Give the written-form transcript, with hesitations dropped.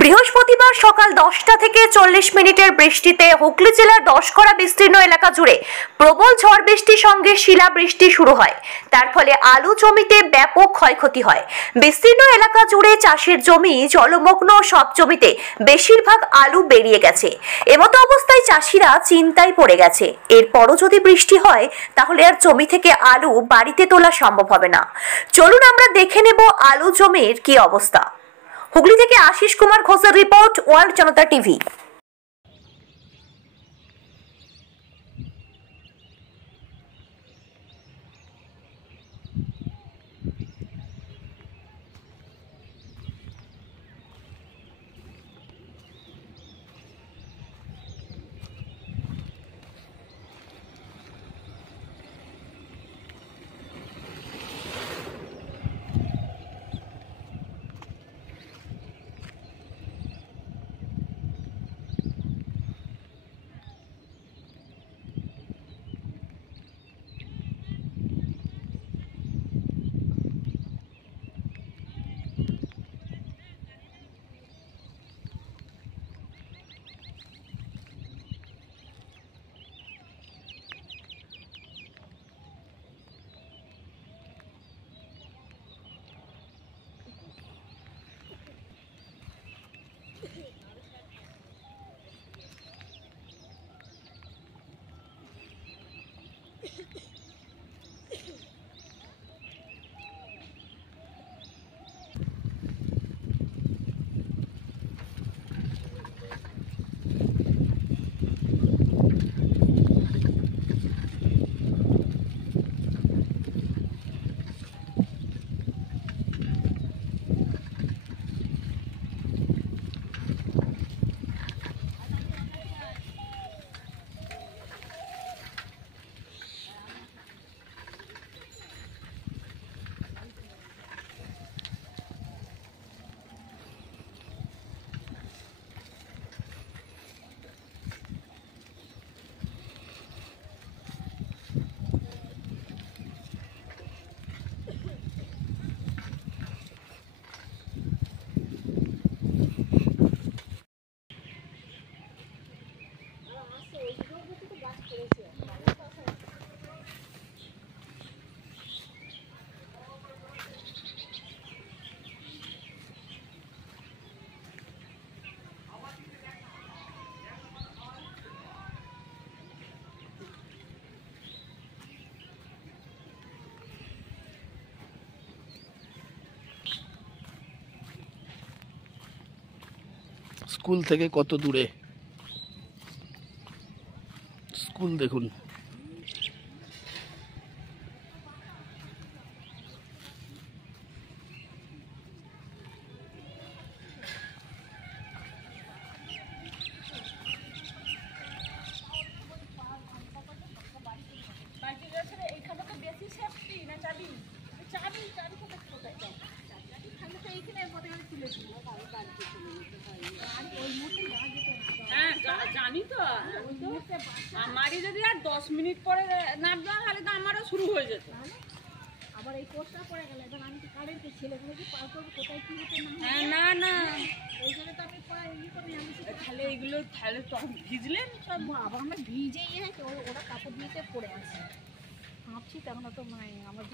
বৃহস্পতিবার সকাল 10টা থেকে 40 মিনিটের বৃষ্টিতে হুগলি জেলার 10 বিস্তীর্ণ এলাকা জুড়ে প্রবল ঝড় বৃষ্টির সঙ্গে শিলাবৃষ্টি শুরু হয়। তার ফলে আলু জমিতে ব্যাপক ক্ষয়ক্ষতি হয়। বিস্তীর্ণ এলাকা জুড়ে চাষের জমি জলমগ্ন, সব জমিতে বেশিরভাগ আলু বেরিয়ে গেছে। এমতো অবস্থায় চাষিরা চিন্তায় পড়ে গেছে। এরপরও যদি বৃষ্টি হয় তাহলে আর জমি থেকে আলু বাড়িতে তোলা সম্ভব হবে না। চলুন আমরা দেখে নেব আলু জমির কি অবস্থা। হুগলি থেকে আশিস কুমার ঘোষের রিপোর্ট, ওয়ার্ল্ড জনতা টিভি। স্কুল থেকে কত দূরে স্কুল দেখুন। জানি তো আমারই যদি আর 10 মিনিট পরে নামবে তাহলে তো আমারও শুরু হয়ে যেত। আবার এই কোর্সটা পড়ে গেল, এখন আমি কারেন্ট ছেলেগুলো কি পার করবো, কোথায় কি হতে না না ওই জন্য তো আমি পড়া ই করি। আমি তাহলে এগুলো তাহলে তখন ভিজলেন সব, আবার আমরা ভিজে ওরা কাপড় দিয়েতে পড়ে আছে, কাঁপছি তখন তো মানে আমার